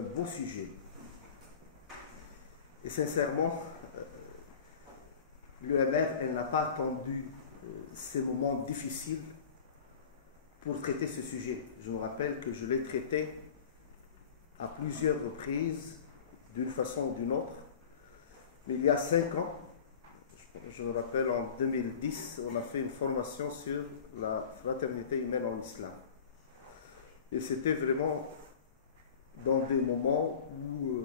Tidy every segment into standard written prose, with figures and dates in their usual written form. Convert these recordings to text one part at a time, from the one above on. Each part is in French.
beau sujet. Et sincèrement, l'UMR, elle n'a pas attendu ces moments difficiles pour traiter ce sujet. Je me rappelle que je l'ai traité à plusieurs reprises, d'une façon ou d'une autre. Mais il y a 5 ans, je me rappelle en 2010, on a fait une formation sur la fraternité humaine en islam. Et c'était vraiment dans des moments où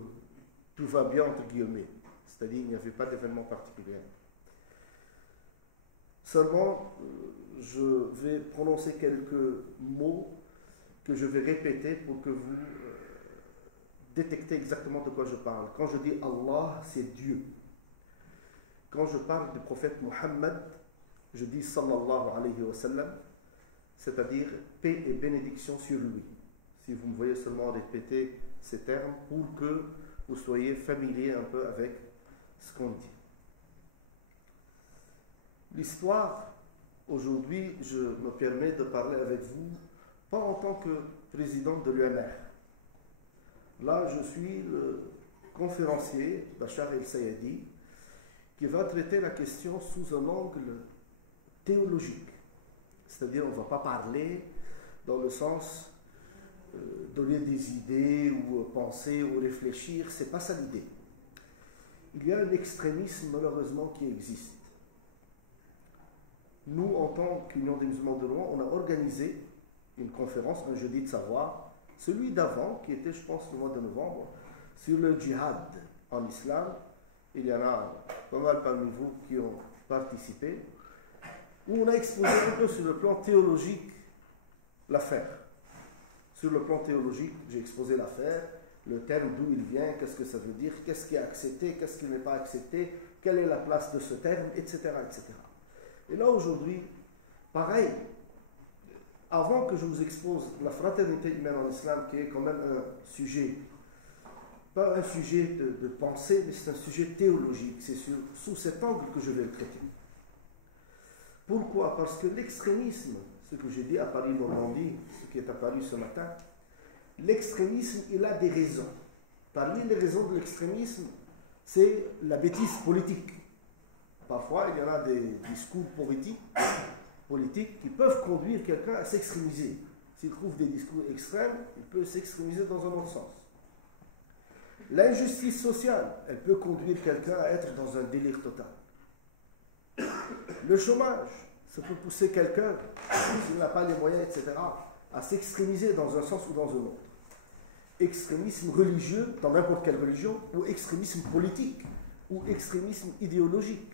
tout va bien, entre guillemets. C'est-à-dire qu'il n'y avait pas d'événement particulier. Seulement, je vais prononcer quelques mots que je vais répéter pour que vous détectez exactement de quoi je parle. Quand je dis Allah, c'est Dieu. Quand je parle du prophète Muhammad, je dis sallallahu alayhi wa sallam, c'est-à-dire paix et bénédiction sur lui. Si vous me voyez seulement répéter ces termes pour que vous soyez familier un peu avec ce qu'on dit. L'histoire, aujourd'hui, je me permets de parler avec vous, pas en tant que président de l'UMR. Là, je suis le conférencier, Bachar El-Sayadi, qui va traiter la question sous un angle théologique. C'est-à-dire, on ne va pas parler dans le sens donner des idées ou penser ou réfléchir, ce n'est pas ça l'idée. Il y a un extrémisme malheureusement qui existe. Nous, en tant qu'Union des musulmans de Rouen, on a organisé une conférence, un jeudi de savoir, celui d'avant, qui était, je pense, le mois de novembre, sur le djihad en islam. Il y en a pas mal parmi vous qui ont participé, où on a exposé un peu sur le plan théologique l'affaire. Sur le plan théologique, j'ai exposé l'affaire, le terme d'où il vient, qu'est-ce que ça veut dire, qu'est-ce qui est accepté, qu'est-ce qui n'est pas accepté, quelle est la place de ce terme, etc. etc. Et là, aujourd'hui, pareil, avant que je vous expose la fraternité humaine en islam, qui est quand même un sujet, pas un sujet de pensée, mais c'est un sujet théologique. C'est sous cet angle que je vais le traiter. Pourquoi? Parce que l'extrémisme, ce que j'ai dit à Paris-Normandie, ce qui est apparu ce matin, l'extrémisme, il a des raisons. Parmi les raisons de l'extrémisme, c'est la bêtise politique. Parfois, il y en a des discours politiques qui peuvent conduire quelqu'un à s'extrémiser. S'il trouve des discours extrêmes, il peut s'extrémiser dans un autre sens. L'injustice sociale, elle peut conduire quelqu'un à être dans un délire total. Le chômage, ça peut pousser quelqu'un, s'il n'a pas les moyens, etc., à s'extrémiser dans un sens ou dans un autre. Extrémisme religieux, dans n'importe quelle religion, ou extrémisme politique, ou extrémisme idéologique.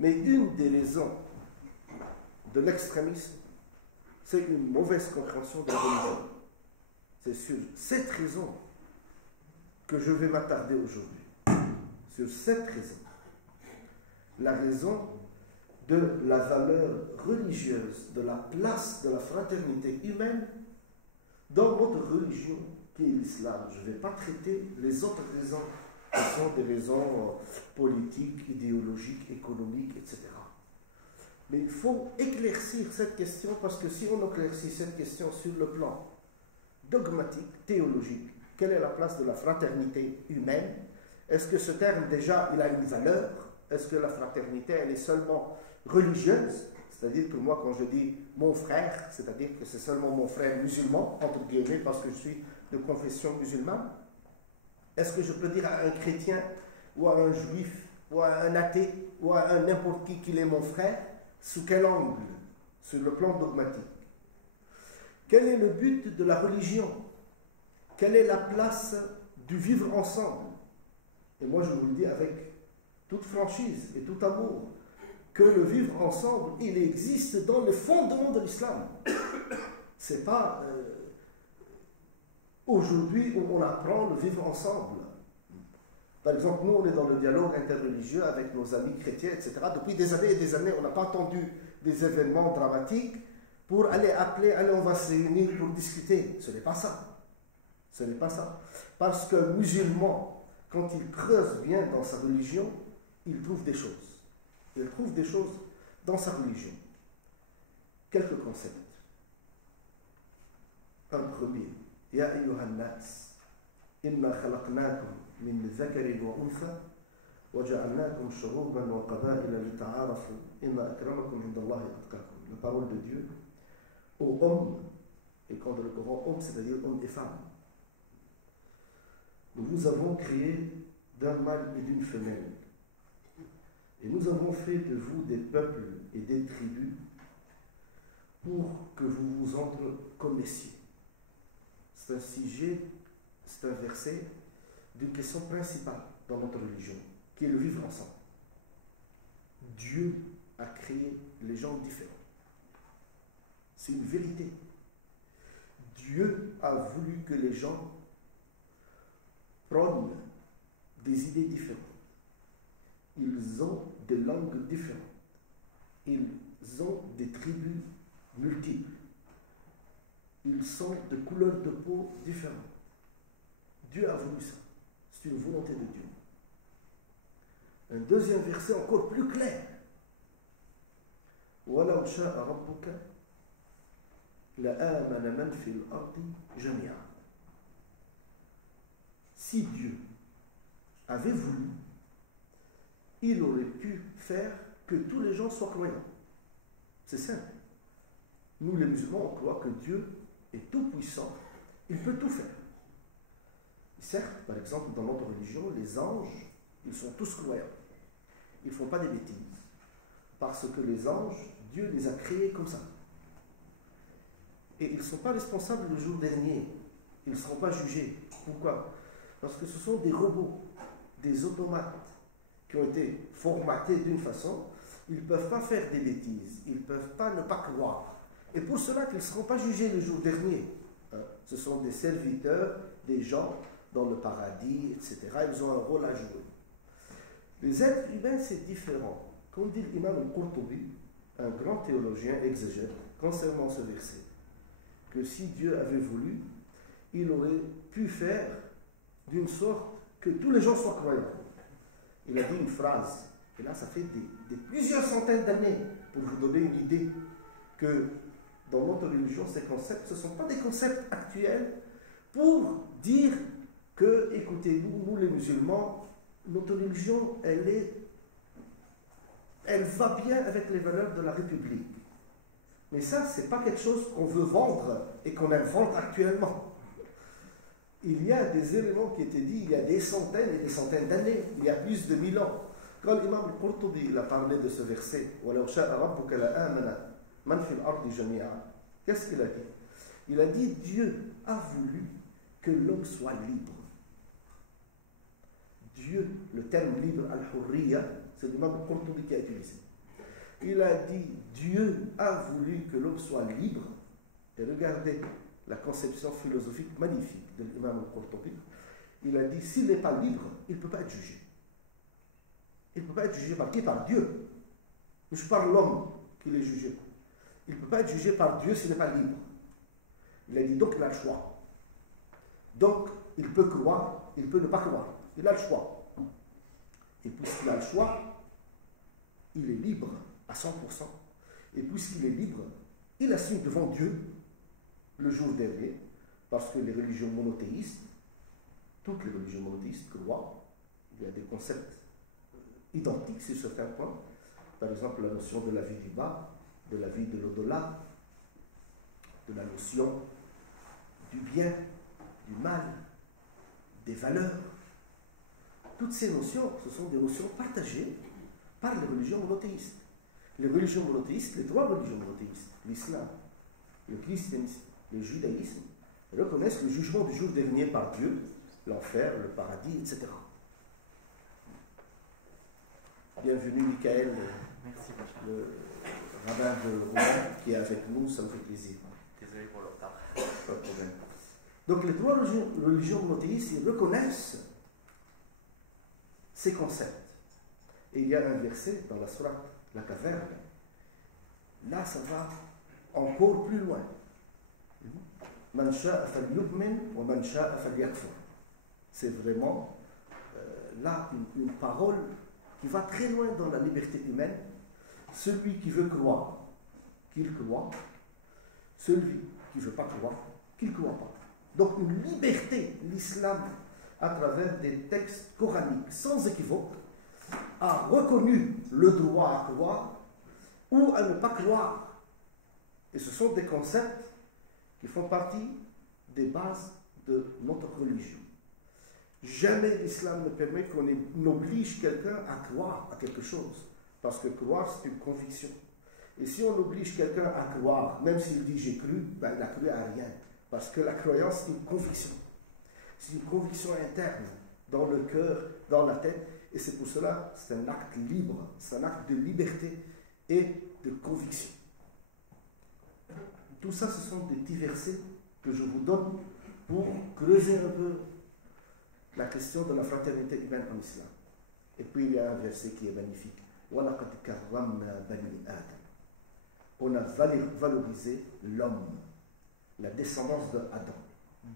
Mais une des raisons de l'extrémisme, c'est une mauvaise compréhension de la religion. C'est sur cette raison que je vais m'attarder aujourd'hui. Sur cette raison. La raison de la valeur religieuse, de la place de la fraternité humaine dans notre religion qui est l'islam. Je ne vais pas traiter les autres raisons qui sont des raisons politiques, idéologiques, économiques, etc. Mais il faut éclaircir cette question parce que si on éclaircit cette question sur le plan dogmatique, théologique, quelle est la place de la fraternité humaine? Est-ce que ce terme déjà il a une valeur? Est-ce que la fraternité elle est seulement religieuse? C'est-à-dire que moi quand je dis mon frère, c'est-à-dire que c'est seulement mon frère musulman, entre guillemets parce que je suis de confession musulmane. Est-ce que je peux dire à un chrétien ou à un juif ou à un athée ou à un n'importe qui qu'il est mon frère? Sous quel angle? Sur le plan dogmatique. Quel est le but de la religion? Quelle est la place du vivre ensemble? Et moi je vous le dis avec toute franchise et tout amour, que le vivre ensemble, il existe dans le fondement de l'islam. C'est pas aujourd'hui où on apprend le vivre ensemble. Par exemple, nous on est dans le dialogue interreligieux avec nos amis chrétiens, etc. Depuis des années et des années, on n'a pas attendu des événements dramatiques pour aller appeler, allez on va se réunir pour discuter. Ce n'est pas ça. Ce n'est pas ça. Parce qu'un musulman, quand il creuse bien dans sa religion, il trouve des choses. Il trouve des choses dans sa religion. Quelques concepts. Un premier. Ya ayyuhan nas, inna khalaqnakum min dhakarin wa untha, wa ja'alnakum shu'uban wa qaba'ila lita'arafu, inna akramakum indallahi atqakum. La parole de Dieu aux hommes, et quand dans le Coran, hommes, c'est-à-dire hommes et femmes. Nous vous avons créé d'un mâle et d'une femelle. Et nous avons fait de vous des peuples et des tribus pour que vous vous entreconnaissiez. C'est un sujet, c'est un verset d'une question principale dans notre religion, qui est le vivre ensemble. Dieu a créé les gens différents. C'est une vérité. Dieu a voulu que les gens prônent des idées différentes. Ils ont des langues différentes. Ils ont des tribus multiples. Ils sont de couleurs de peau différentes. Dieu a voulu ça. C'est une volonté de Dieu. Un deuxième verset encore plus clair. وَلَوْ شَاءَ رَبُّكَ لَآمَنَ مَنْ فِي الْأَرْضِ جَمِيعًا. Si Dieu avait voulu, il aurait pu faire que tous les gens soient croyants. C'est simple. Nous, les musulmans, on croit que Dieu est tout puissant. Il peut tout faire. Certes, par exemple, dans notre religion, les anges, ils sont tous croyants. Ils ne font pas des bêtises. Parce que les anges, Dieu les a créés comme ça. Et ils ne sont pas responsables le jour dernier. Ils ne seront pas jugés. Pourquoi? Parce que ce sont des robots, des automates qui ont été formatés d'une façon. Ils ne peuvent pas faire des bêtises. Ils ne peuvent pas ne pas croire. Et pour cela qu'ils ne seront pas jugés le jour dernier. Ce sont des serviteurs, des gens dans le paradis, etc. Ils ont un rôle à jouer. Les êtres humains, c'est différent. Comme dit l'imam al-Qurtubi, un grand théologien exégète, concernant ce verset, que si Dieu avait voulu, il aurait pu faire d'une sorte que tous les gens soient croyants. Il a dit une phrase, et là ça fait plusieurs centaines d'années, pour vous donner une idée, que dans notre religion, ces concepts, ce ne sont pas des concepts actuels pour dire que, écoutez-nous, nous les musulmans, notre religion, elle va bien avec les valeurs de la République. Mais ça, ce n'est pas quelque chose qu'on veut vendre et qu'on invente actuellement. Il y a des éléments qui étaient dits il y a des centaines et des centaines d'années, il y a plus de 1000 ans. Quand l'imam al-Qurtubi a parlé de ce verset, qu'est-ce qu'il a dit? Il a dit Dieu a voulu que l'homme soit libre. Dieu, le terme libre, al-hurriya, c'est l'imam al-Qurtubi qui a utilisé. Il a dit Dieu a voulu que l'homme soit libre. Et regardez la conception philosophique magnifique de l'imam al-Qurtubi. Il a dit s'il n'est pas libre, il ne peut pas être jugé. Il ne peut pas être jugé par qui? Par Dieu. Mais je parle l'homme qui l'est jugé. Il ne peut pas être jugé par Dieu s'il n'est pas libre. Il a dit donc il a le choix. Donc il peut croire, il peut ne pas croire. Il a le choix. Et puisqu'il a le choix, il est libre à 100%. Et puisqu'il est libre, il assume devant Dieu le jour dernier, parce que les religions monothéistes, toutes les religions monothéistes croient, il y a des concepts identiques sur certains points. Par exemple, la notion de la vie du bas, de la vie de l'au-delà, de la notion du bien, du mal, des valeurs. Toutes ces notions, ce sont des notions partagées par les religions monothéistes. Les religions monothéistes, les trois religions monothéistes, l'islam, le christianisme, le judaïsme, reconnaissent le jugement du jour dernier par Dieu, l'enfer, le paradis, etc. Bienvenue Michael, merci, le rabbin de Rouen qui est avec nous, ça me fait plaisir. Désolé pour le retard. Pas de problème. Donc les trois religions monothéistes, ils reconnaissent ces concepts. Et il y a un verset dans la sourate, la caverne, là ça va encore plus loin. Man sha'a falyu'min wa man sha'a falyakfur. C'est vraiment là une parole qui va très loin dans la liberté humaine. Celui qui veut croire, qu'il croit. Celui qui ne veut pas croire, qu'il ne croit pas. Donc une liberté, l'islam, à travers des textes coraniques sans équivoque, a reconnu le droit à croire ou à ne pas croire. Et ce sont des concepts qui font partie des bases de notre religion. Jamais l'islam ne permet qu'on oblige quelqu'un à croire à quelque chose. Parce que croire, c'est une conviction. Et si on oblige quelqu'un à croire, même s'il dit j'ai cru, ben, il n'a cru à rien. Parce que la croyance, c'est une conviction. C'est une conviction interne, dans le cœur, dans la tête. Et c'est pour cela, c'est un acte libre, c'est un acte de liberté et de conviction. Tout ça, ce sont des petits versets que je vous donne pour creuser un peu la question de la fraternité humaine en islam. Et puis il y a un verset qui est magnifique. وَلَقَدْ كَرَّمْنَا بَنِي آدَمَ. On a valorisé l'homme, la descendance d'Adam.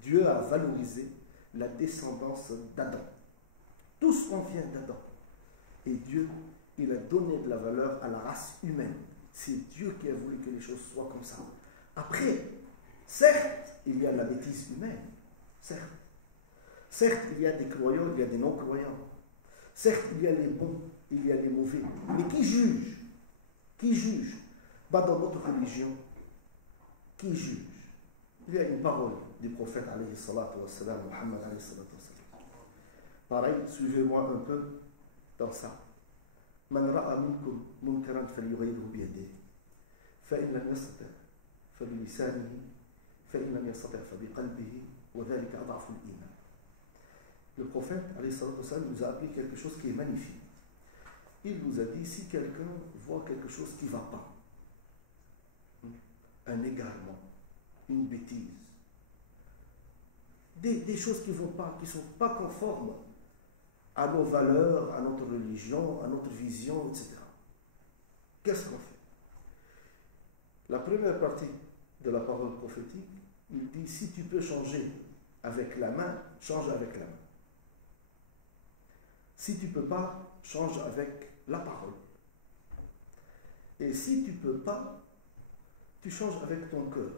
Dieu a valorisé la descendance d'Adam. Tout ce qu'on vient d'Adam. Et Dieu, il a donné de la valeur à la race humaine. C'est Dieu qui a voulu que les choses soient comme ça. Après, certes, il y a la bêtise humaine. Certes. Certes, il y a des croyants, il y a des non-croyants. Certes, il y a les bons, il y a les mauvais. Mais qui juge? Qui juge? Bah, dans notre religion, qui juge? Il y a une parole du prophète, alayhi salatu wa salam, Muhammad alayhi salatu wa salam. Pareil, suivez-moi un peu dans ça. من رأى منكم منكرا فليغيره بيده فإن لم يستطع فبلسانه فإن لم يستطع فبقلبه وذلك أضعف الإيمان. Le prophète alayhi salatu wa salam nous a appris quelque chose qui est magnifique. Il nous a dit, si quelqu'un voit quelque chose qui ne va pas, un égarement, une bêtise, des choses qui ne vont pas, qui ne sont pas conformes à nos valeurs, à notre religion, à notre vision, etc. Qu'est-ce qu'on fait? La première partie de la parole prophétique, il dit, si tu peux changer avec la main, change avec la main. Si tu ne peux pas, change avec la parole. Et si tu ne peux pas, tu changes avec ton cœur.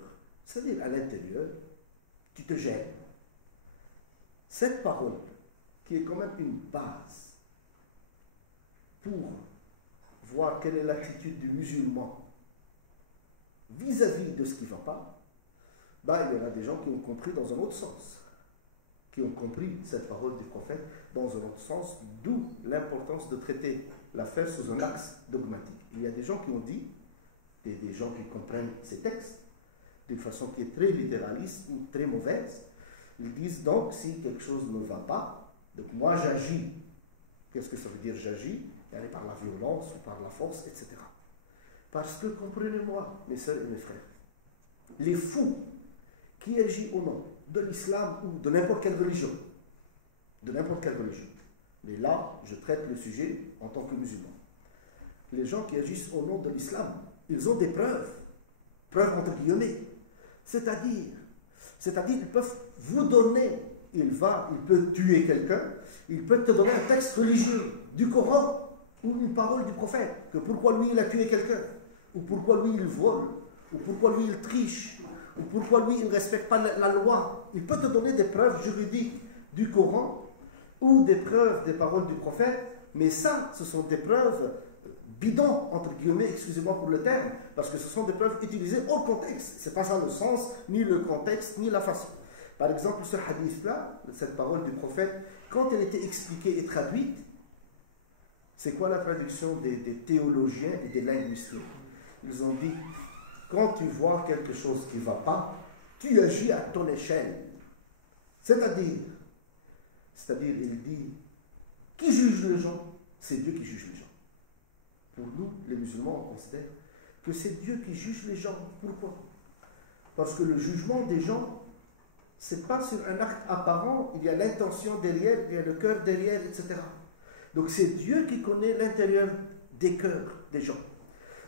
C'est-à-dire à l'intérieur, tu te gênes. Cette parole, qui est quand même une base pour voir quelle est l'attitude du musulman vis-à-vis de ce qui ne va pas, bah, il y en a des gens qui ont compris dans un autre sens, qui ont compris cette parole du prophète dans un autre sens, d'où l'importance de traiter l'affaire sous un axe dogmatique. Il y a des gens qui ont dit, des gens qui comprennent ces textes d'une façon qui est très littéraliste ou très mauvaise, ils disent donc si quelque chose ne va pas, donc moi j'agis. Qu'est-ce que ça veut dire j'agis? Par la violence ou par la force, etc. Parce que, comprenez-moi, mes sœurs et mes frères, les fous qui agissent au nom de l'islam ou de n'importe quelle religion, mais là, je traite le sujet en tant que musulman. Les gens qui agissent au nom de l'islam, ils ont des preuves entre guillemets, c'est-à-dire, ils peuvent vous donner, il peut tuer quelqu'un, il peut te donner un texte religieux du Coran ou une parole du prophète, que pourquoi lui il a tué quelqu'un, ou pourquoi lui il vole, ou pourquoi lui il triche, ou pourquoi lui il ne respecte pas la loi. Il peut te donner des preuves juridiques du Coran ou des preuves des paroles du prophète, mais ça, ce sont des preuves bidons, entre guillemets, excusez-moi pour le terme, parce que ce sont des preuves utilisées hors contexte. Ce n'est pas ça le sens, ni le contexte, ni la façon. Par exemple, ce hadith-là, cette parole du prophète, quand elle était expliquée et traduite, c'est quoi la traduction des théologiens et des linguistes? Ils ont dit, quand tu vois quelque chose qui ne va pas, tu agis à ton échelle. C'est-à-dire, il dit, qui juge les gens? C'est Dieu qui juge les gens. Pour nous, les musulmans, on considère que c'est Dieu qui juge les gens. Pourquoi? Parce que le jugement des gens, ce n'est pas sur un acte apparent, il y a l'intention derrière, il y a le cœur derrière, etc. Donc c'est Dieu qui connaît l'intérieur des cœurs des gens.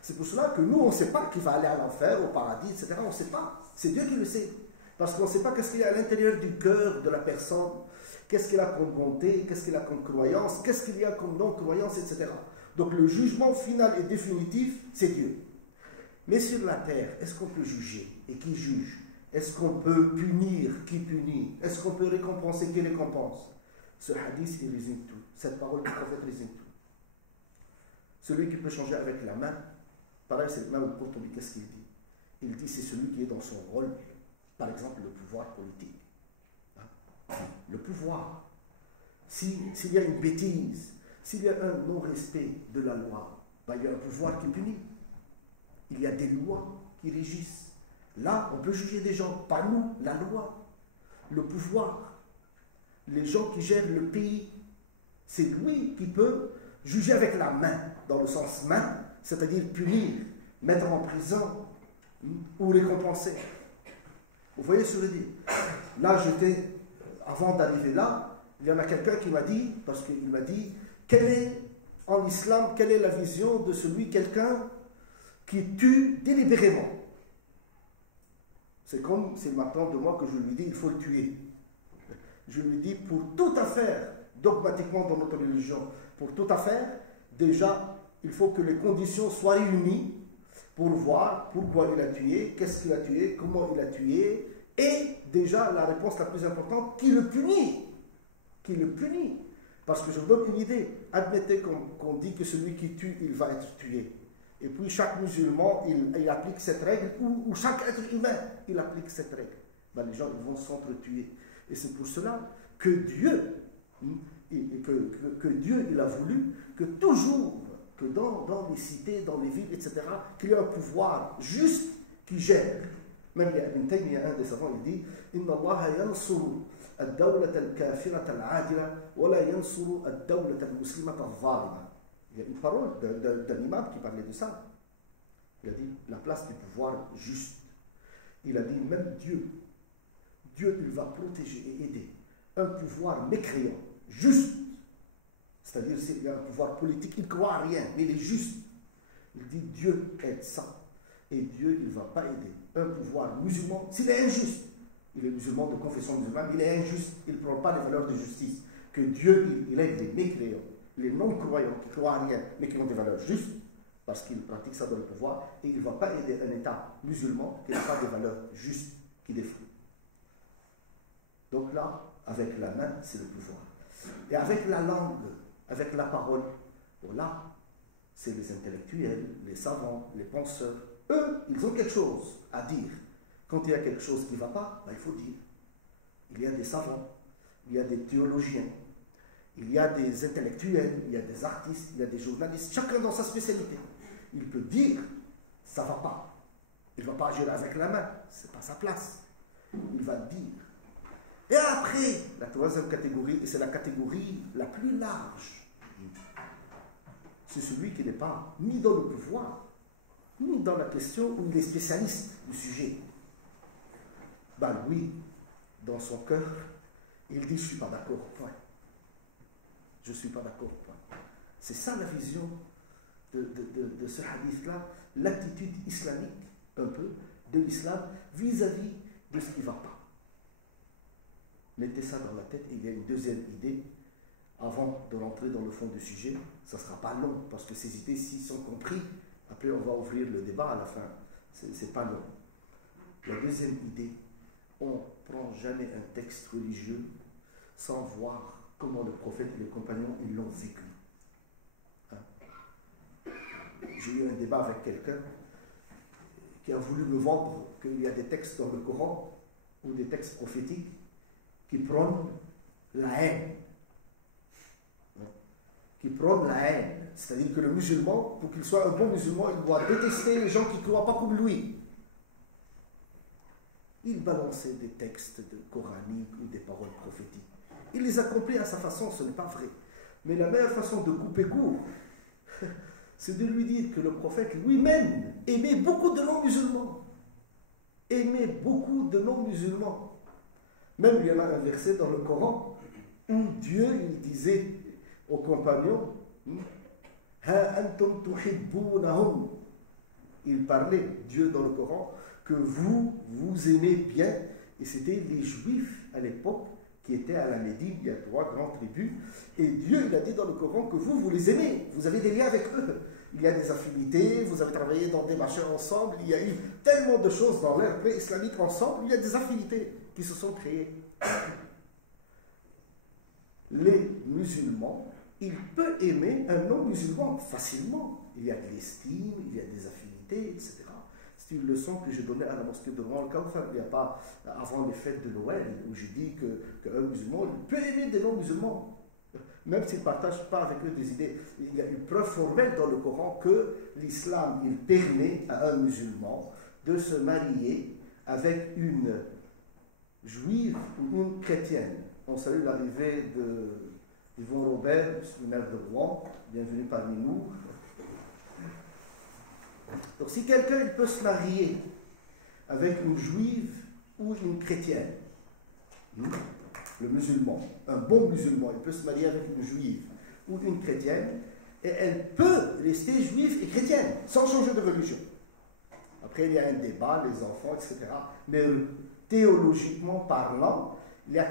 C'est pour cela que nous, on ne sait pas qui va aller à l'enfer, au paradis, etc. On ne sait pas. C'est Dieu qui le sait. Parce qu'on ne sait pas qu'est-ce qu'il y a à l'intérieur du cœur de la personne, qu'est-ce qu'il a comme bonté, qu'est-ce qu'il a comme croyance, qu'est-ce qu'il y a comme non-croyance, etc. Donc le jugement final et définitif, c'est Dieu. Mais sur la terre, est-ce qu'on peut juger? Et qui juge? Est-ce qu'on peut punir? Qui punit? Est-ce qu'on peut récompenser? Qui récompense? Ce hadith, il résume tout. Cette parole du prophète résume tout. Celui qui peut changer avec la main, pareil, c'est l'imam al-Qurtubi, qu'est-ce qu'il dit? Il dit c'est celui qui est dans son rôle, par exemple le pouvoir politique. Le pouvoir. S'il y a une bêtise, s'il y a un non-respect de la loi, ben, il y a un pouvoir qui punit. Il y a des lois qui régissent. Là, on peut juger des gens, pas nous, la loi, le pouvoir, les gens qui gèrent le pays. C'est lui qui peut juger avec la main, dans le sens main, c'est-à-dire punir, mettre en prison ou récompenser. Vous voyez ce que je veux dire? Là, avant d'arriver là, il y en a quelqu'un qui m'a dit, parce qu'il m'a dit, en islam, quelle est la vision de quelqu'un qui tue délibérément? C'est comme s'il m'attend de moi que je lui dis, il faut le tuer. Je lui dis, pour tout affaire, dogmatiquement dans notre religion, pour toute affaire, déjà, il faut que les conditions soient réunies pour voir pourquoi il a tué, qu'est-ce qu'il a tué, comment il a tué, et déjà, la réponse la plus importante, qui le punit. Qui le punit. Parce que je vous donne une idée. Admettez qu'on dit que celui qui tue, il va être tué. Et puis chaque musulman, il applique cette règle, ou chaque être humain, il applique cette règle. Ben, les gens, ils vont s'entretuer. Et c'est pour cela que Dieu, il a voulu que toujours, que dans les cités, dans les villes, etc., qu'il y ait un pouvoir juste qui gère. Même Ibn Taymiyyah, un des savants, il dit « Inna Allah yansuru ad-dawlat al-kafirat al-adila wa la yansuru ad-dawlat al-muslimat al-zalima » Il y a une parole d'un imam qui parlait de ça. Il a dit la place du pouvoir juste. Il a dit même Dieu, il va protéger et aider un pouvoir mécréant, juste. C'est-à-dire s'il y a un pouvoir politique, il ne croit à rien, mais il est juste. Il dit Dieu aide ça. Et Dieu, il ne va pas aider un pouvoir musulman s'il est injuste. Il est musulman de confession musulmane, il est injuste, il ne prend pas les valeurs de justice. Que Dieu, il aide les mécréants, les non-croyants qui ne croient à rien, mais qui ont des valeurs justes, parce qu'ils pratiquent ça dans le pouvoir, et il ne va pas aider un État musulman qui n'a pas des valeurs justes, qui défend. Donc là, avec la main, c'est le pouvoir. Et avec la langue, avec la parole, voilà, c'est les intellectuels, les savants, les penseurs. Eux, ils ont quelque chose à dire. Quand il y a quelque chose qui ne va pas, ben, il faut dire. Il y a des savants, il y a des théologiens, il y a des intellectuels, il y a des artistes, il y a des journalistes, chacun dans sa spécialité. Il peut dire, ça ne va pas. Il ne va pas agir avec la main, ce n'est pas sa place. Il va dire. Et après, la troisième catégorie, et c'est la catégorie la plus large, c'est celui qui n'est pas ni dans le pouvoir, ni dans la question où il est spécialiste du sujet. Ben lui, dans son cœur, il dit, je ne suis pas d'accord, point. Je ne suis pas d'accord, point. C'est ça la vision de ce hadith-là, l'attitude islamique, un peu, de l'islam vis-à-vis de ce qui ne va pas. Mettez ça dans la tête. Et il y a une deuxième idée, avant de rentrer dans le fond du sujet. Ça ne sera pas long, parce que ces idées, s'ils sont compris, après on va ouvrir le débat à la fin. Ce n'est pas long. La deuxième idée, on ne prend jamais un texte religieux sans voir comment le prophète et les compagnons ils l'ont vécu. Hein? J'ai eu un débat avec quelqu'un qui a voulu me vendre qu'il y a des textes dans le Coran ou des textes prophétiques qui prônent la haine. Qui prônent la haine. C'est-à-dire que le musulman, pour qu'il soit un bon musulman, il doit détester les gens qui ne croient pas comme lui. Il balançait des textes coraniques ou des paroles prophétiques. Il les accomplit à sa façon, ce n'est pas vrai. Mais la meilleure façon de couper court, c'est de lui dire que le prophète lui-même aimait beaucoup de non-musulmans. Aimait beaucoup de non-musulmans. Même il y en a un verset dans le Coran où Dieu il disait aux compagnons, Ha antum tuhibbunahum. Il parlait, Dieu dans le Coran, que vous aimez bien. Et c'était les Juifs à l'époque qui étaient à la Médine, il y a 3 grandes tribus. Et Dieu il a dit dans le Coran que vous les aimez. Vous avez des liens avec eux. il y a des affinités, vous avez travaillé dans des marchés ensemble, il y a eu tellement de choses dans l'ère pré-islamique ensemble, il y a des affinités qui se sont créées. Les musulmans, il peut aimer un non-musulman facilement. Il y a de l'estime, il y a des affinités, etc. C'est une leçon que j'ai donnée à la mosquée de Rouen. Il n'y a pas, avant les fêtes de Noël, où je dis qu'un musulman il peut aimer des non-musulmans. Même s'il ne partage pas avec eux des idées. Il y a une preuve formelle dans le Coran que l'islam, il permet à un musulman de se marier avec une juive ou une chrétienne. On salue l'arrivée d'Yvon Robert, le maire de Rouen, bienvenue parmi nous. Donc si quelqu'un il peut se marier avec une juive ou une chrétienne, le musulman, un bon musulman, il peut se marier avec une juive ou une chrétienne, et elle peut rester juive et chrétienne, sans changer de religion. Après, il y a un débat, les enfants, etc. Mais théologiquement parlant, il y a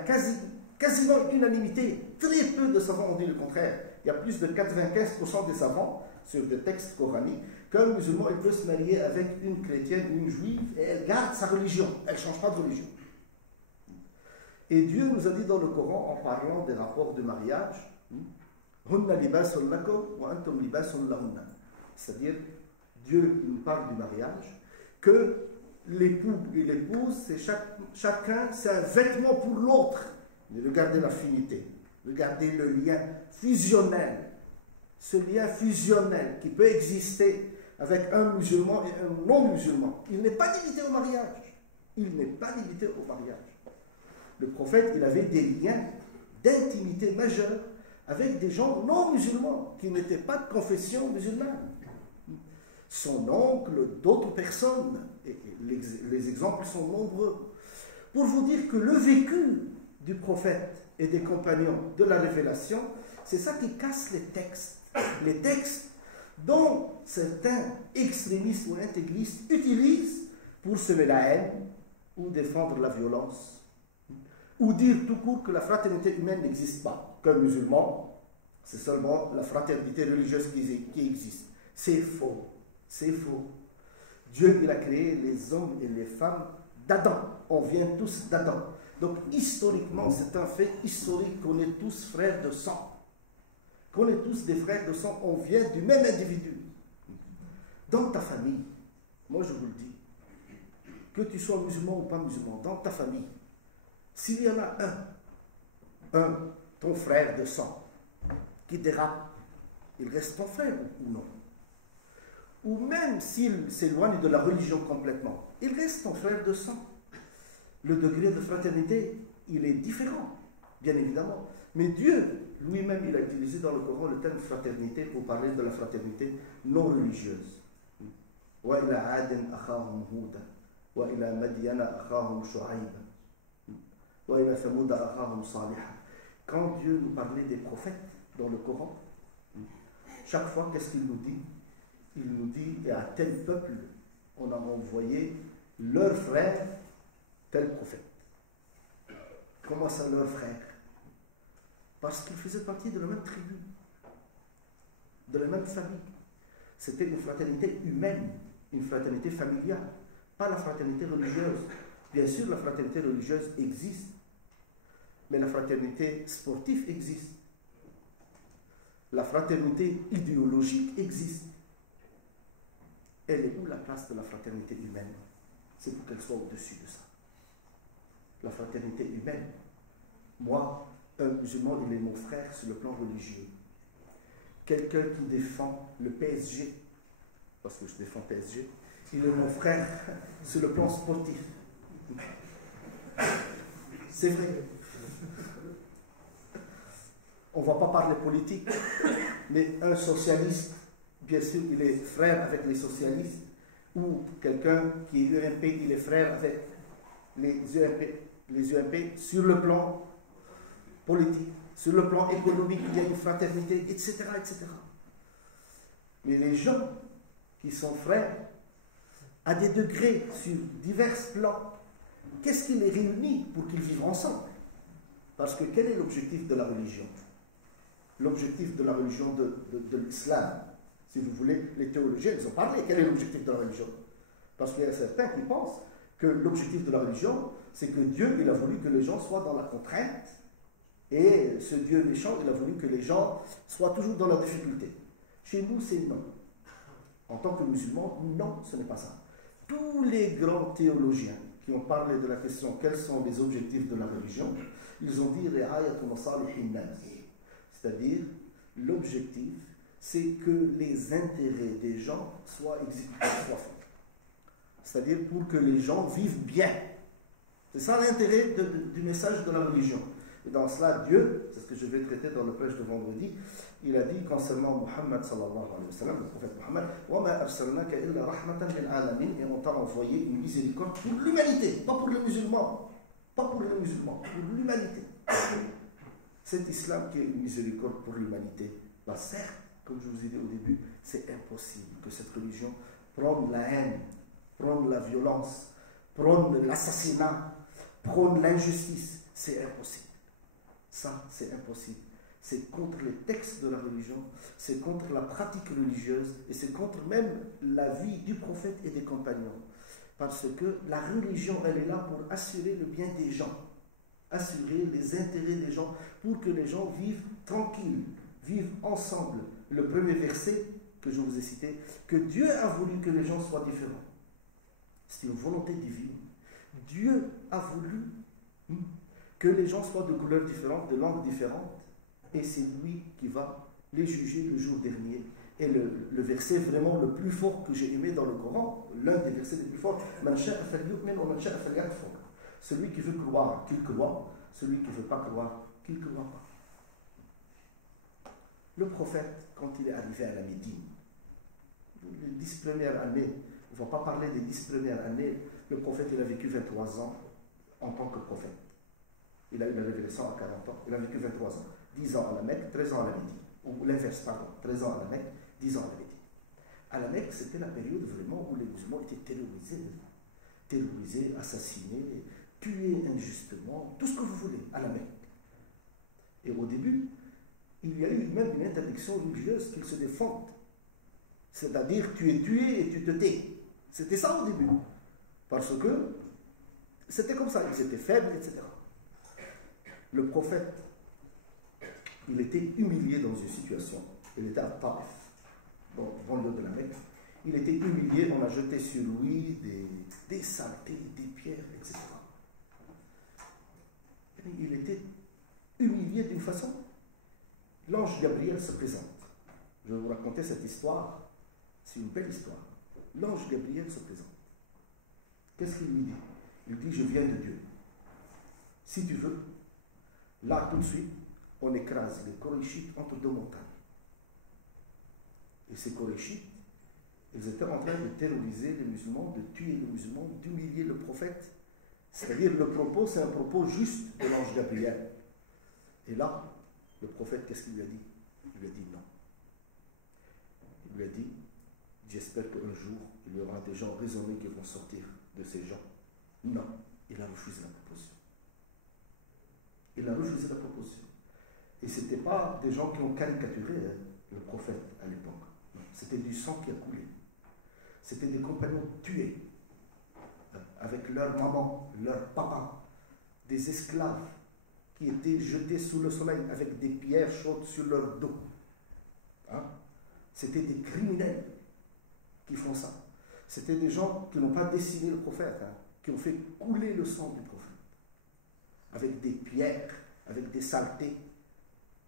quasiment unanimité. Très peu de savants ont dit le contraire. Il y a plus de 95% des savants, sur des textes coraniques, qu'un musulman il peut se marier avec une chrétienne ou une juive, et elle garde sa religion, elle ne change pas de religion. Et Dieu nous a dit dans le Coran, en parlant des rapports de mariage, c'est-à-dire, Dieu nous parle du mariage, que l'époux et l'épouse, c'est chacun, c'est un vêtement pour l'autre. Mais regardez l'affinité, regardez le lien fusionnel, ce lien fusionnel qui peut exister avec un musulman et un non-musulman. Il n'est pas limité au mariage. Il n'est pas limité au mariage. Le prophète, il avait des liens d'intimité majeure avec des gens non musulmans, qui n'étaient pas de confession musulmane. Son oncle, d'autres personnes, et les exemples sont nombreux. Pour vous dire que le vécu du prophète et des compagnons de la révélation, c'est ça qui casse les textes. Les textes dont certains extrémistes ou intégristes utilisent pour semer la haine ou défendre la violence, ou dire tout court que la fraternité humaine n'existe pas. Comme musulman, c'est seulement la fraternité religieuse qui existe. C'est faux. C'est faux. Dieu, il a créé les hommes et les femmes d'Adam. On vient tous d'Adam. Donc, historiquement, c'est un fait historique qu'on est tous frères de sang. Qu'on est tous des frères de sang, on vient du même individu. Dans ta famille, moi je vous le dis, que tu sois musulman ou pas musulman, dans ta famille, s'il y en a ton frère de sang, qui dérape, il reste ton frère ou non? Ou même s'il s'éloigne de la religion complètement, il reste ton frère de sang. Le degré de fraternité, il est différent, bien évidemment. Mais Dieu, lui-même, il a utilisé dans le Coran le terme fraternité pour parler de la fraternité non religieuse. وَإِلَى عَادٍ أَخَاهُمْ هُودًا وَإِلَى مَدْيَنَ أَخَاهُمْ شُعَيْبًا وَإِلَى ثَمُودَ أَخَاهُمْ صَالِحًا. Quand Dieu nous parlait des prophètes dans le Coran, chaque fois, qu'est-ce qu'il nous dit? Il nous dit, et à tel peuple, on a envoyé leur frère, tel prophète. Comment ça, leur frère? Parce qu'ils faisaient partie de la même tribu, de la même famille. C'était une fraternité humaine, une fraternité familiale, pas la fraternité religieuse. Bien sûr, la fraternité religieuse existe, mais la fraternité sportive existe. La fraternité idéologique existe. Elle est où la place de la fraternité humaine? C'est pour qu'elle soit au-dessus de ça. La fraternité humaine. Moi, un musulman, il est mon frère sur le plan religieux. Quelqu'un qui défend le PSG, parce que je défends PSG, il est mon frère sur le plan sportif. C'est vrai. On ne va pas parler politique, mais un socialiste, bien sûr, il est frère avec les socialistes, ou quelqu'un qui est UMP, il est frère avec les UMP sur le plan politique, sur le plan économique, il y a une fraternité, etc., etc. Mais les gens qui sont frères, à des degrés, sur divers plans, qu'est-ce qui les réunit pour qu'ils vivent ensemble? Parce que quel est l'objectif de la religion? L'objectif de la religion de l'islam, Si vous voulez, les théologiens, ils ont parlé. Quel est l'objectif de la religion? Parce qu'il y a certains qui pensent que l'objectif de la religion, c'est que Dieu, il a voulu que les gens soient dans la contrainte. Et ce Dieu méchant, il a voulu que les gens soient toujours dans la difficulté. Chez nous, c'est non. En tant que musulmans, non, ce n'est pas ça. Tous les grands théologiens qui ont parlé de la question quels sont les objectifs de la religion, ils ont dit c'est-à-dire l'objectif, c'est que les intérêts des gens soient exécutés, soient faits. C'est-à-dire pour que les gens vivent bien. C'est ça l'intérêt du message de la religion. Et dans cela, Dieu, c'est ce que je vais traiter dans le prêche de vendredi, il a dit concernant Muhammad sallallahu alayhi wa sallam, le prophète Muhammad, وَمَا أَرْسَلْنَاكَ إِلَّا رَحْمَةً لِلْعَالَمِينَ, et on t'a envoyé une miséricorde pour l'humanité, pas pour les musulmans, pas pour les musulmans, pour l'humanité. Cet islam qui est une miséricorde pour l'humanité, bah certes, comme je vous ai dit au début, c'est impossible que cette religion prenne la haine, prenne la violence, prenne l'assassinat, prenne l'injustice. C'est impossible. Ça, c'est impossible. C'est contre les textes de la religion, c'est contre la pratique religieuse et c'est contre même la vie du prophète et des compagnons. Parce que la religion, elle est là pour assurer le bien des gens, assurer les intérêts des gens, pour que les gens vivent tranquilles, vivent ensemble. Le premier verset que je vous ai cité, que Dieu a voulu que les gens soient différents. C'est une volonté divine. Dieu a voulu que les gens soient de couleurs différentes, de langues différentes, et c'est lui qui va les juger le jour dernier. Et le verset vraiment le plus fort que j'ai aimé dans le Coran, l'un des versets les plus forts, celui qui veut croire, qu'il croit, celui qui ne veut pas croire, qu'il ne croit pas. Le prophète, quand il est arrivé à la Médine, les 10 premières années, on ne va pas parler des 10 premières années, le prophète il a vécu 23 ans en tant que prophète. Il a eu la révélation à 40 ans, il a vécu 23 ans. 10 ans à la Mecque, 13 ans à la Médine. Ou l'inverse, pardon, 13 ans à la Mecque, 10 ans à la Médine. À la Mecque, c'était la période vraiment où les musulmans étaient terrorisés, assassinés, tués injustement, tout ce que vous voulez, à la Mecque. Et au début, il y a eu même une interdiction religieuse qu'ils se défendent. C'est-à-dire, tu es tué et tu te tais. C'était ça au début. Parce que c'était comme ça, ils étaient faibles, etc. Le prophète, il était humilié dans une situation. Il était à Taif, dans le lieu de la Mecque. Il était humilié, on a jeté sur lui des saletés, des pierres, etc. Et il était humilié d'une façon. L'ange Gabriel se présente. Je vais vous raconter cette histoire. C'est une belle histoire. L'ange Gabriel se présente. Qu'est-ce qu'il lui dit? Il dit, je viens de Dieu. Si tu veux, là tout de suite, on écrase les Korachites entre deux montagnes. Et ces Korachites, ils étaient en train de terroriser les musulmans, de tuer les musulmans, d'humilier le prophète. C'est-à-dire, le propos, c'est un propos juste de l'ange Gabriel. Et là, le prophète, qu'est-ce qu'il lui a dit? Il lui a dit non. Il lui a dit, j'espère qu'un jour, il y aura des gens raisonnés qui vont sortir de ces gens. Non, il a refusé la proposition. Il a refusé la proposition. Et ce n'était pas des gens qui ont caricaturé le prophète à l'époque. C'était du sang qui a coulé. C'était des compagnons tués avec leur maman, leur papa, des esclaves qui étaient jetés sous le soleil avec des pierres chaudes sur leur dos. Hein? C'était des criminels qui font ça. C'était des gens qui n'ont pas dessiné le prophète, hein, qui ont fait couler le sang du prophète. Avec des pierres, avec des saletés,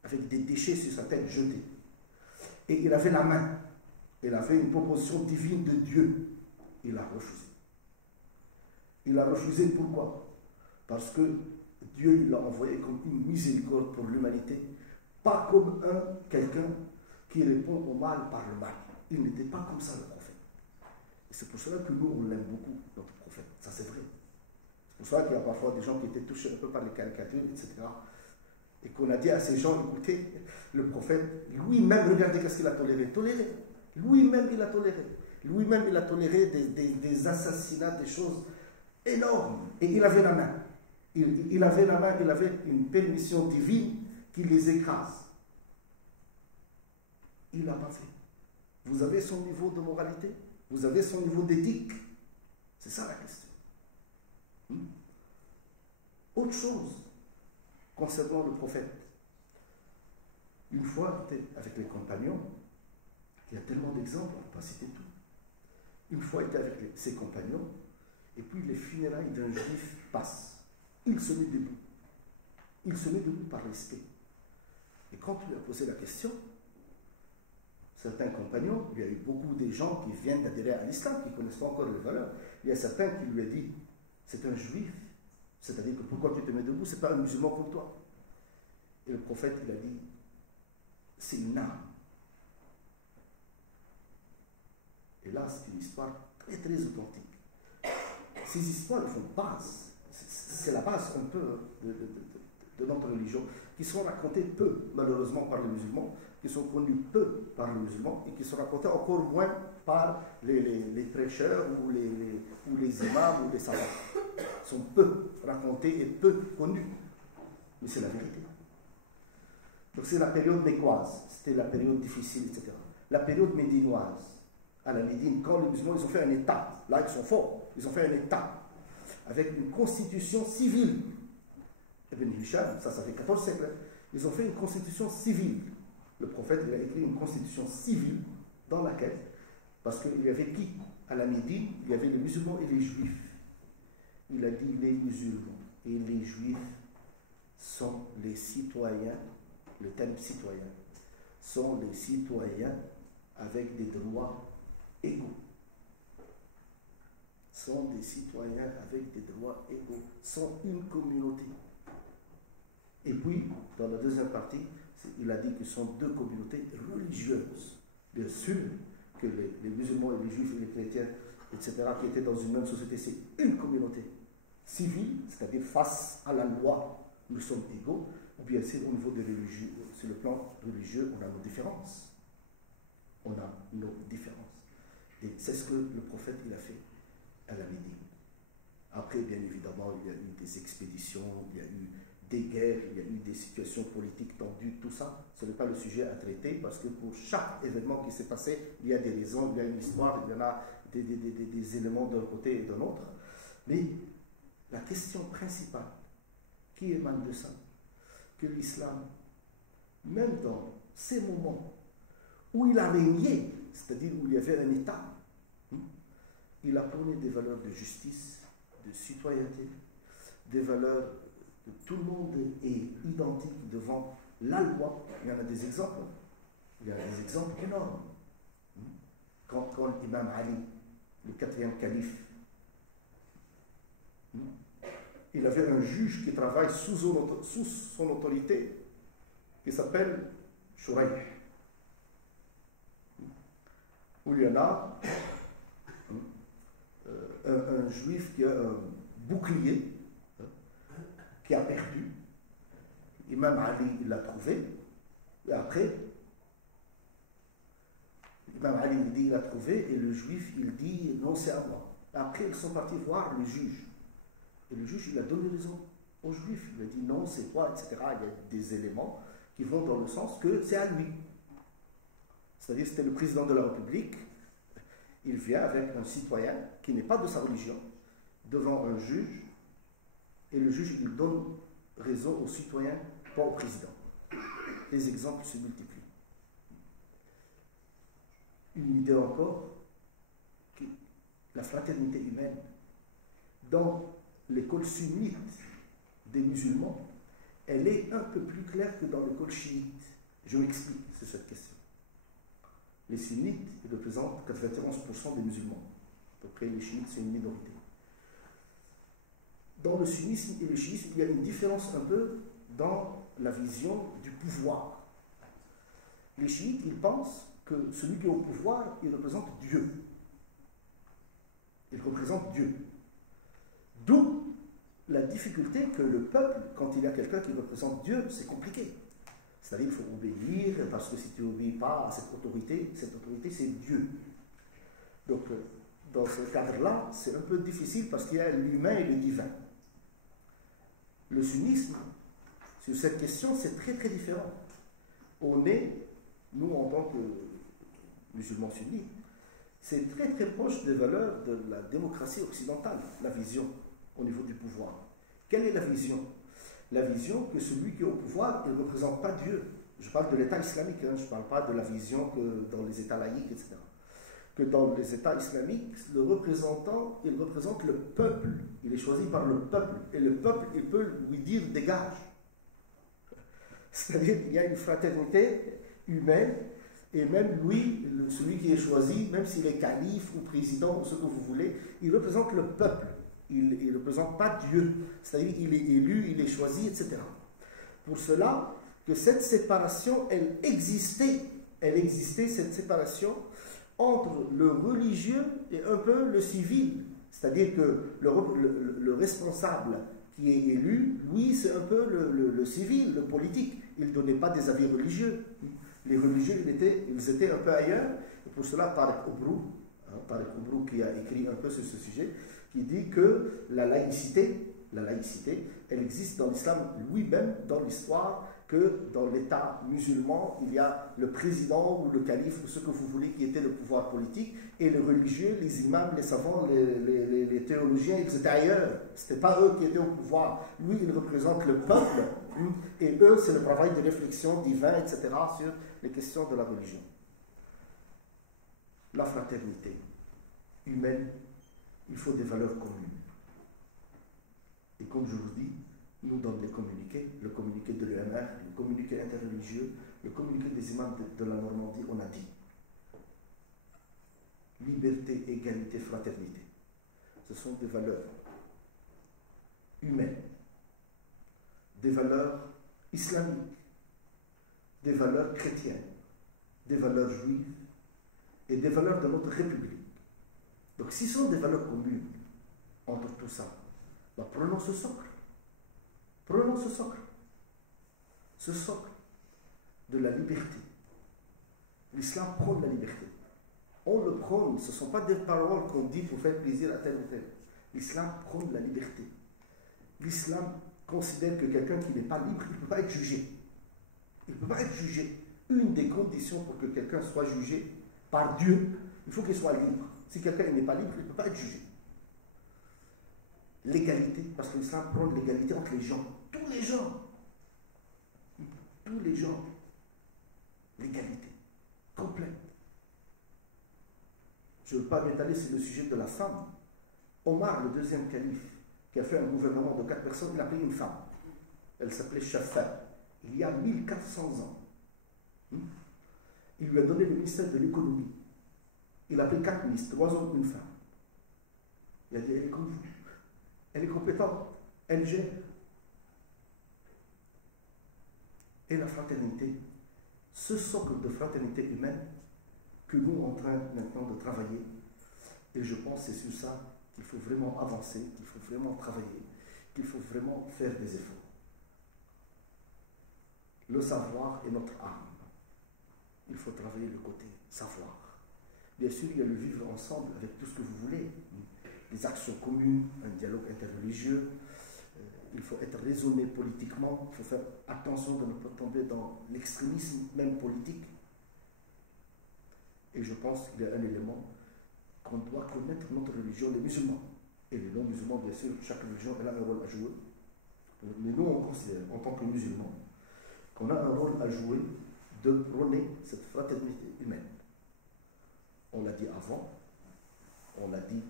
avec des déchets sur sa tête jetés. Et il avait la main. Il avait une proposition divine de Dieu. Il a refusé. Il a refusé pourquoi? Parce que Dieu l'a envoyé comme une miséricorde pour l'humanité, pas comme quelqu'un qui répond au mal par le mal. Il n'était pas comme ça le prophète. Et c'est pour cela que nous, on l'aime beaucoup, notre prophète. Ça, c'est vrai. C'est pour cela qu'il y a parfois des gens qui étaient touchés un peu par les caricatures, etc. Et qu'on a dit à ces gens, écoutez, le prophète, lui-même, regardez qu'est-ce qu'il a toléré. Lui-même, il a toléré. Lui-même, il a toléré des assassinats, des choses énormes. Et il avait la main. Il avait la main, il avait une permission divine qui les écrase. Il ne l'a pas fait. Vous avez son niveau de moralité? Vous avez son niveau d'éthique? C'est ça la question. Autre chose concernant le prophète. Une fois, il était avec les compagnons. Il y a tellement d'exemples, on ne peut pas citer tout. Une fois, il était avec ses compagnons, et puis les funérailles d'un juif passent. Il se met debout. Il se met debout par respect. Et quand il lui a posé la question, certains compagnons, il y a eu beaucoup de gens qui viennent d'adhérer à l'islam, qui ne connaissent pas encore les valeurs. Il y a certains qui lui ont dit, c'est un juif, c'est-à-dire que pourquoi tu te mets debout, ce n'est pas un musulman comme toi. Et le prophète, il a dit, c'est une âme. Et là, c'est une histoire très très authentique. Ces histoires, ils font base. C'est la base un peu de notre religion, qui sont racontées peu, malheureusement, par les musulmans, qui sont connues peu par les musulmans, et qui sont racontées encore moins par les prêcheurs ou les imams ou les savants. Ils sont peu racontés et peu connus. Mais c'est la vérité. Donc c'est la période mécoise, c'était la période difficile, etc. La période médinoise, à la Médine, quand les musulmans ils ont fait un État, là ils sont forts, ils ont fait un État, avec une constitution civile. Ibn Hisham, ça fait 14 siècles, ils ont fait une constitution civile. Le prophète il a écrit une constitution civile dans laquelle, parce qu'il y avait qui? À la Médine, il y avait les musulmans et les juifs. Il a dit les musulmans et les juifs sont les citoyens, le terme citoyen, sont les citoyens avec des droits égaux. Sont des citoyens avec des droits égaux, sont une communauté. Et puis, dans la deuxième partie, il a dit que ce sont deux communautés religieuses. Bien sûr que les musulmans et les juifs et les chrétiens, etc., qui étaient dans une même société, c'est une communauté civile, c'est-à-dire face à la loi, nous sommes égaux, ou bien c'est au niveau des religieux, sur le plan religieux, on a nos différences. On a nos différences. Et c'est ce que le prophète il a fait à la Médine. Après, bien évidemment, il y a eu des expéditions, il y a eu des guerres, il y a eu des situations politiques tendues, tout ça. Ce n'est pas le sujet à traiter parce que pour chaque événement qui s'est passé, il y a des raisons, il y a une histoire, il y en a des éléments d'un côté et d'un autre. Mais la question principale qui émane de ça, que l'islam, même dans ces moments où il a régné, c'est-à-dire où il y avait un État, il a prôné des valeurs de justice, de citoyenneté, des valeurs de tout le monde est identique devant la loi. Il y en a des exemples. Il y a des exemples énormes. Quand l'imam Ali, le 4e calife, il avait un juge qui travaille sous son autorité, qui s'appelle Shuraih. Où il y en a un juif qui a un bouclier, qui a perdu. Imam Ali l'a trouvé, et après, Imam Ali il dit il l'a trouvé, et le juif il dit non, c'est à moi. Après, ils sont partis voir le juge. Et le juge, il a donné raison au juif. Il a dit non, c'est toi, etc. Il y a des éléments qui vont dans le sens que c'est à lui. C'est-à-dire, c'était le président de la République. Il vient avec un citoyen qui n'est pas de sa religion devant un juge. Et le juge, il donne raison au citoyen, pas au président. Les exemples se multiplient. Une idée encore, la fraternité humaine. Dans l'école sunnite des musulmans, elle est un peu plus claire que dans l'école chiite. Je m'explique sur cette question. Les sunnites représentent 91% des musulmans. À peu près, les chiites, c'est une minorité. Dans le sunnisme et le chiisme, il y a une différence un peu dans la vision du pouvoir. Les chiites, ils pensent que celui qui est au pouvoir, il représente Dieu. Il représente Dieu. D'où la difficulté que le peuple, quand il y a quelqu'un qui représente Dieu, c'est compliqué. C'est-à-dire qu'il faut obéir, parce que si tu n'obéis pas à cette autorité c'est Dieu. Donc, dans ce cadre-là, c'est un peu difficile parce qu'il y a l'humain et le divin. Le sunnisme, sur cette question, c'est très très différent. On est, nous en tant musulmans sunnites, c'est très très proche des valeurs de la démocratie occidentale, la vision au niveau du pouvoir. Quelle est la vision? La vision que celui qui est au pouvoir, il ne représente pas Dieu. Je parle de l'État islamique, hein, je ne parle pas de la vision que dans les États laïques, etc. Que dans les États islamiques, le représentant, il représente le peuple. Il est choisi par le peuple. Et le peuple, il peut lui dire dégage. C'est-à-dire qu'il y a une fraternité humaine, et même lui, celui qui est choisi, même s'il est calife ou président ou ce que vous voulez, il représente le peuple. Il ne représente pas Dieu. C'est-à-dire qu'il est élu, il est choisi, etc. Pour cela, que cette séparation, elle existait, cette séparation entre le religieux et un peu le civil. C'est-à-dire que le responsable qui est élu, lui, c'est un peu le civil, le politique. Il ne donnait pas des avis religieux. Les religieux, ils étaient un peu ailleurs. Et pour cela, Tariq Oubrou, qui a écrit un peu sur ce sujet, qui dit que la laïcité, elle existe dans l'islam lui-même, dans l'histoire, que dans l'État musulman, il y a le président ou le calife, ou ce que vous voulez, qui était le pouvoir politique, et les religieux, les imams, les savants, les théologiens, ils étaient ailleurs. Ce n'était pas eux qui étaient au pouvoir. Lui, il représente le peuple, et eux, c'est le travail de réflexion divin, etc., sur les questions de la religion. La fraternité humaine, il faut des valeurs communes. Et comme je vous dis, nous donne les communiqués, le communiqué de l'UMR, le communiqué interreligieux, le communiqué des imams de la Normandie, on a dit liberté, égalité, fraternité. Ce sont des valeurs humaines, des valeurs islamiques, des valeurs chrétiennes, des valeurs juives et des valeurs de notre République. Donc, si ce sont des valeurs communes entre tout ça, prenons ce socle. Prenons ce socle de la liberté. L'islam prône la liberté. On le prône, ce ne sont pas des paroles qu'on dit pour faire plaisir à tel ou tel. L'islam prône la liberté. L'islam considère que quelqu'un qui n'est pas libre, il ne peut pas être jugé. Il ne peut pas être jugé. Une des conditions pour que quelqu'un soit jugé par Dieu, il faut qu'il soit libre. Si quelqu'un n'est pas libre, il ne peut pas être jugé. L'égalité, parce que l'islam prône l'égalité entre les gens. Tous les gens. Tous les gens. L'égalité. Complète. Je ne veux pas m'étaler sur le sujet de la femme. Omar, le deuxième calife, qui a fait un gouvernement de 4 personnes, il a pris une femme. Elle s'appelait Shafa. Il y a 1400 ans. Il lui a donné le ministère de l'économie. Il a pris 4 ministres, 3 hommes, une femme. Il a dit, elle est comme vous. Elle est compétente. Elle gère. Et la fraternité, ce socle de fraternité humaine que nous sommes en train maintenant de travailler, et je pense que c'est sur ça qu'il faut vraiment avancer, qu'il faut vraiment travailler, qu'il faut vraiment faire des efforts. Le savoir est notre arme. Il faut travailler le côté savoir. Bien sûr, il y a le vivre ensemble avec tout ce que vous voulez. Des actions communes, un dialogue interreligieux. Il faut être raisonné politiquement. Il faut faire attention de ne pas tomber dans l'extrémisme, même politique. Et je pense qu'il y a un élément qu'on doit connaître notre religion, les musulmans. Et les non-musulmans, bien sûr, chaque religion elle a un rôle à jouer. Mais nous, on considère, en tant que musulmans, qu'on a un rôle à jouer de prôner cette fraternité humaine. On l'a dit avant, on l'a dit,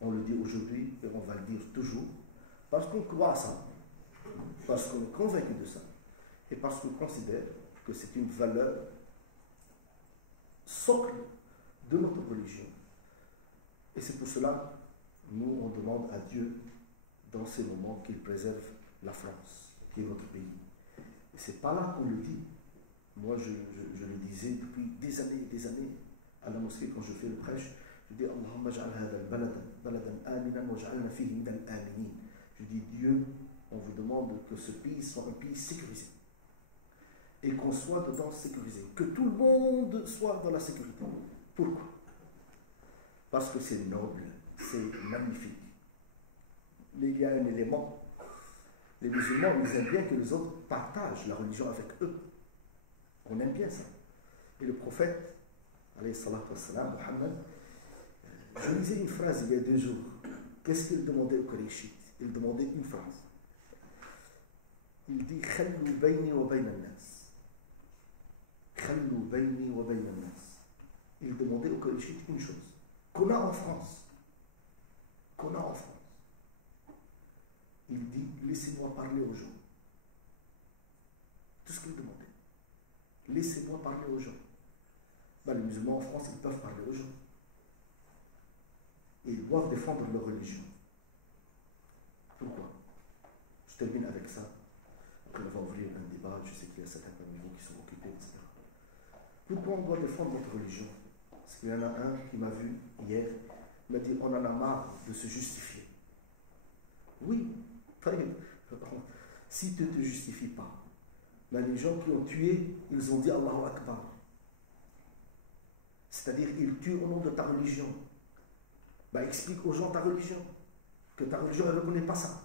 on le dit aujourd'hui et on va le dire toujours, parce qu'on croit à ça, parce qu'on est convaincu de ça, et parce qu'on considère que c'est une valeur socle de notre religion. Et c'est pour cela, nous, on demande à Dieu, dans ces moments, qu'il préserve la France, qui est notre pays. Et c'est pas là qu'on le dit. Moi, je le disais depuis des années, à la mosquée, quand je fais le prêche, je dis Allahumma ja'al hadha al-balad baladan aminan wa ja'alna fihi min al-aminin. Je dis Dieu, on vous demande que ce pays soit un pays sécurisé. Et qu'on soit dedans sécurisé. Que tout le monde soit dans la sécurité. Pourquoi? Parce que c'est noble, c'est magnifique. Mais il y a un élément. Les musulmans, ils aiment bien que les autres partagent la religion avec eux. On aime bien ça. Et le prophète, alayhi salatu wassalam, Mohammed, je lisais une phrase il y a 2 jours. Qu'est-ce qu'il demandait aux Qurayshites? Il demandait une phrase. Il dit Khallu bayni wa bayna an-nas. Khallu bayni wa bayna an-nas. Il demandait aux Qurayshites une chose qu'on a en France. Qu'on a en France. Il dit laissez-moi parler aux gens. Tout ce qu'il demandait. Laissez-moi parler aux gens. Ben, les musulmans en France, ils peuvent parler aux gens. Et ils doivent défendre leur religion. Pourquoi? Je termine avec ça. Après, on va ouvrir un débat. Je sais qu'il y a certains parmi vous qui sont occupés, etc. Pourquoi on doit défendre notre religion? Parce qu'il y en a un qui m'a vu hier. Il m'a dit on en a marre de se justifier. Oui, si tu ne te justifies pas, ben les gens qui ont tué, ils ont dit Allahu Akbar. C'est-à-dire qu'ils tuent au nom de ta religion. Ben, explique aux gens ta religion. Que ta religion, elle ne reconnaît pas ça.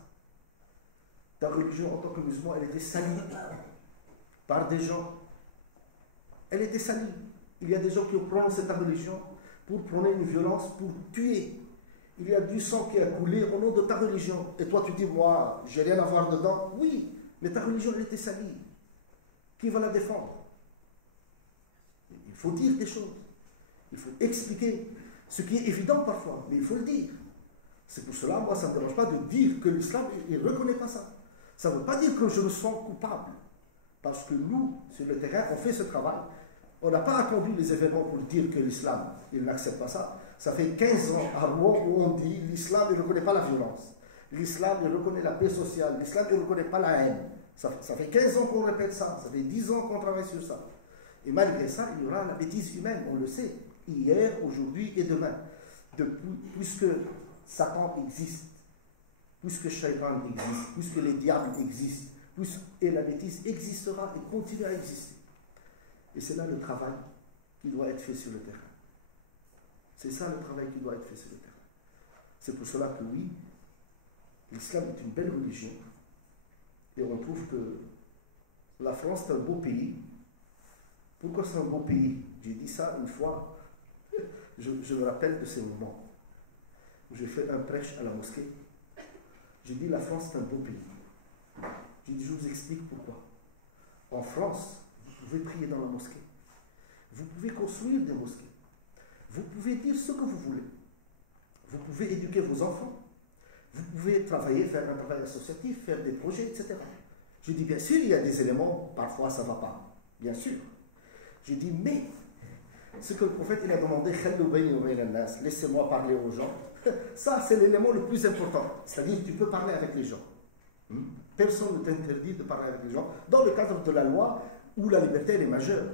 Ta religion, en tant que musulman, elle était salie par des gens. Elle était salie. Il y a des gens qui ont prononcé ta religion pour prôner une violence, pour tuer. Il y a du sang qui a coulé au nom de ta religion. Et toi, tu dis, moi, j'ai rien à voir dedans. Oui, mais ta religion, elle était salie. Qui va la défendre? Il faut dire des choses. Il faut expliquer ce qui est évident parfois, mais il faut le dire. C'est pour cela, moi, ça ne me dérange pas de dire que l'islam, il ne reconnaît pas ça. Ça ne veut pas dire que je me sens coupable. Parce que nous, sur le terrain, on fait ce travail. On n'a pas attendu les événements pour dire que l'islam, il n'accepte pas ça. Ça fait 15 ans à Rouen où on dit l'islam ne reconnaît pas la violence. L'islam ne reconnaît la paix sociale. L'islam ne reconnaît pas la haine. Ça fait 15 ans qu'on répète ça. Ça fait 10 ans qu'on travaille sur ça. Et malgré ça, il y aura la bêtise humaine, on le sait. Hier, aujourd'hui et demain. Puisque Satan existe, puisque Shaitan existe, puisque les diables existent, et la bêtise existera et continuera à exister. Et c'est là le travail qui doit être fait sur le terrain. C'est ça le travail qui doit être fait sur le terrain. C'est pour cela que oui, l'islam est une belle religion. Et on trouve que la France est un beau pays. Pourquoi c'est un beau pays? J'ai dit ça une fois. Je me rappelle de ces moments où j'ai fait un prêche à la mosquée. J'ai dit la France est un beau pays. J'ai dit je vous explique pourquoi. En France, vous pouvez prier dans la mosquée. Vous pouvez construire des mosquées. Vous pouvez dire ce que vous voulez. Vous pouvez éduquer vos enfants. Vous pouvez travailler, faire un travail associatif, faire des projets, etc. Je dis bien sûr, il y a des éléments, parfois ça ne va pas. Bien sûr. Je dis mais ce que le prophète il a demandé, laissez-moi parler aux gens. Ça, c'est l'élément le plus important. C'est-à-dire tu peux parler avec les gens. Personne ne t'interdit de parler avec les gens dans le cadre de la loi où la liberté elle est majeure.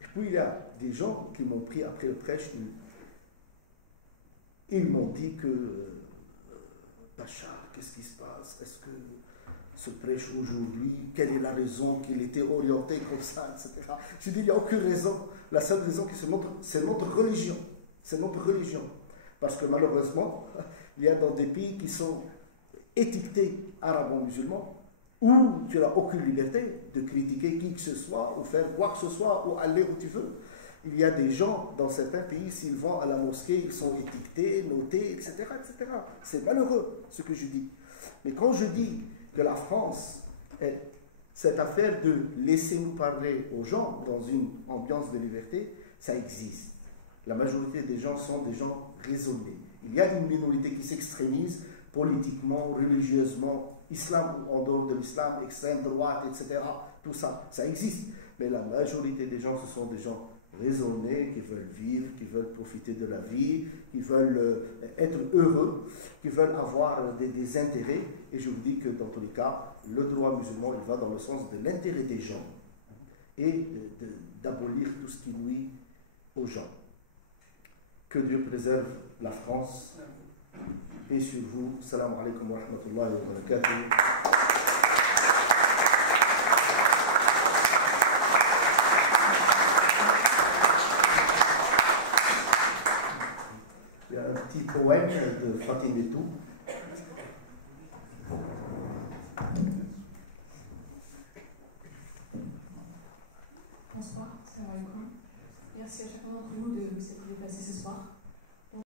Et puis il y a des gens qui m'ont pris après le prêche. Ils m'ont dit que Bachar, qu'est-ce qui se passe? Est-ce que ce prêche aujourd'hui, quelle est la raison qu'il était orienté comme ça, etc. Je dis, il n'y a aucune raison. La seule raison qui se montre, c'est notre religion. C'est notre religion. Parce que malheureusement, il y a dans des pays qui sont étiquetés arabo-musulmans, où tu n'as aucune liberté de critiquer qui que ce soit, ou faire quoi que ce soit, ou aller où tu veux. Il y a des gens dans certains pays, s'ils vont à la mosquée, ils sont étiquetés, notés, etc. etc. C'est malheureux ce que je dis. Mais quand je dis que la France, cette affaire de laisser-nous parler aux gens dans une ambiance de liberté, ça existe. La majorité des gens sont des gens raisonnés. Il y a une minorité qui s'extrémise politiquement, religieusement, islam ou en dehors de l'islam, extrême droite, etc. Tout ça, ça existe. Mais la majorité des gens, ce sont des gens raisonnés, qui veulent vivre, qui veulent profiter de la vie, qui veulent être heureux, qui veulent avoir des intérêts. Et je vous dis que dans tous les cas, le droit musulman, il va dans le sens de l'intérêt des gens et d'abolir tout ce qui nuit aux gens. Que Dieu préserve la France. Paix sur vous. Salam alaikum wa rahmatullahi wa barakatuh. Il y a un petit poème de Fatimetou. Bonsoir, salam alaikum. Merci que ça pouvait passer ce soir.